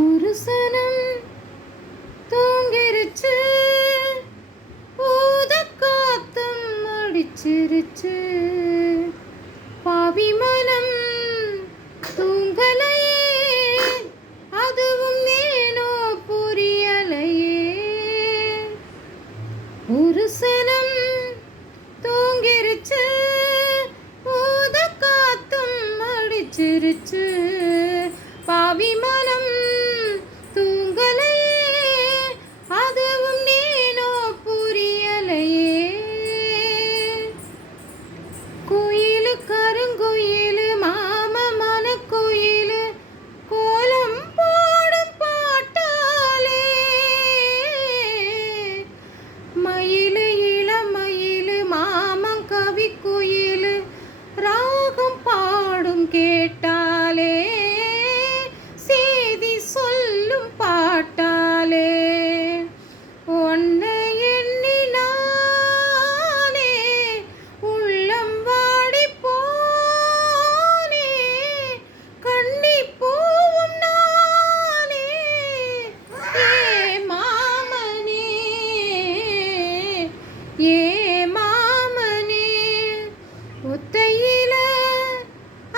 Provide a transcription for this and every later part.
ஒரு சனம் தூங்கிருச்சு, ஊத காத்தும் அடிச்சிருச்சு. பாவி மனம் தூங்கலையே, அதுவும் ஏனோ புரியலையே. ஒரு சனம் தூங்கிருச்சு, ஊத காத்தும் அடிச்சிருச்சு. பாவி மனம் தூங்கலையே, அதுவும் ஏனோ புரியலையே. கோயிலு கருங்கோயிலு மாமமான கோயிலு, கோலம் போடும் பாட்டாலே. மயிலு இளமயிலு மாமன் கவி கோயிலு, ராகம் பாடும் கேட்டாலே. செய்தி சொல்லும் பாட்டாலே. ஒன்னை எண்ணினானே உள்ளம் வாடி போனே, கண்ணி பூவும் நானே. ஏ மாமனே, ஏ மாமனே, ஒத்தையில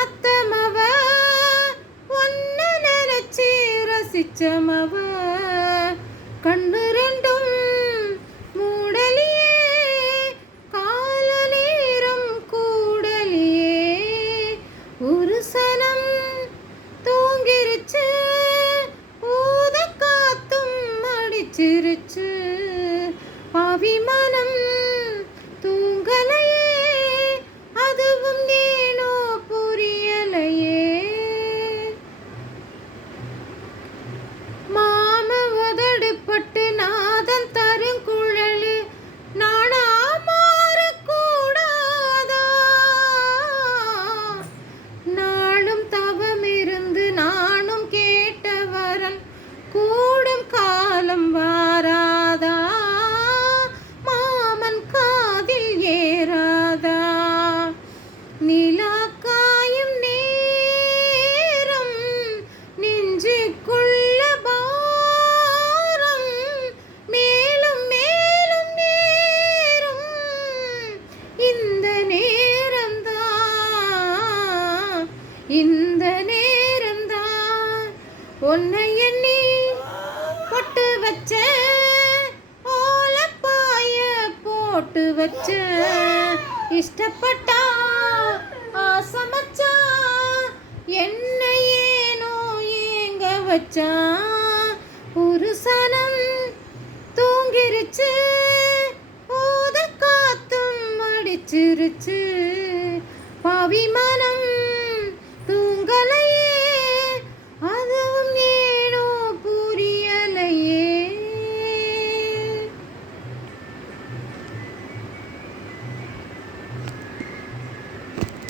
அத்தமவ ஒன்ன நினைச்சு ரசிச்சமவ. கண்ணு ரெண்டும் மூடலியே, கால நேரம் கூடலியே. ஒரு சனம் தூங்கிருச்சு, ஊத காத்தும் அடிச்சிருச்சு. பாவி மனம் தூங்கலையே, அதுவும் ஏனோ புரியலையே. மாம உதடுப்பட்டு நாதம் தருங்குழலு, நானா மாறக்கூடாதா? நாளும் தவமிருந்து நானும் கேட்ட வரல் கூடும் காலம் வாராதா? மாமன் காதில் ஏறாதா? நிலா காயும் நேரம் நெஞ்சுக்குள்ள பாரம், மேலும் மேலும் நேரம். இந்த நேரம்தான், இந்த நேரம்தான் உன்னை எண்ணி பொட்டு வச்ச, ஓலப்பாய போட்டு வச்ச. இஷ்டப்பட்டா ஆசமச்சா, என்னை ஏனோ ஏங்க வச்சா. ஒரு சனம் தூங்கிருச்சு, ஊத காத்தும் அடிச்சிருச்சு.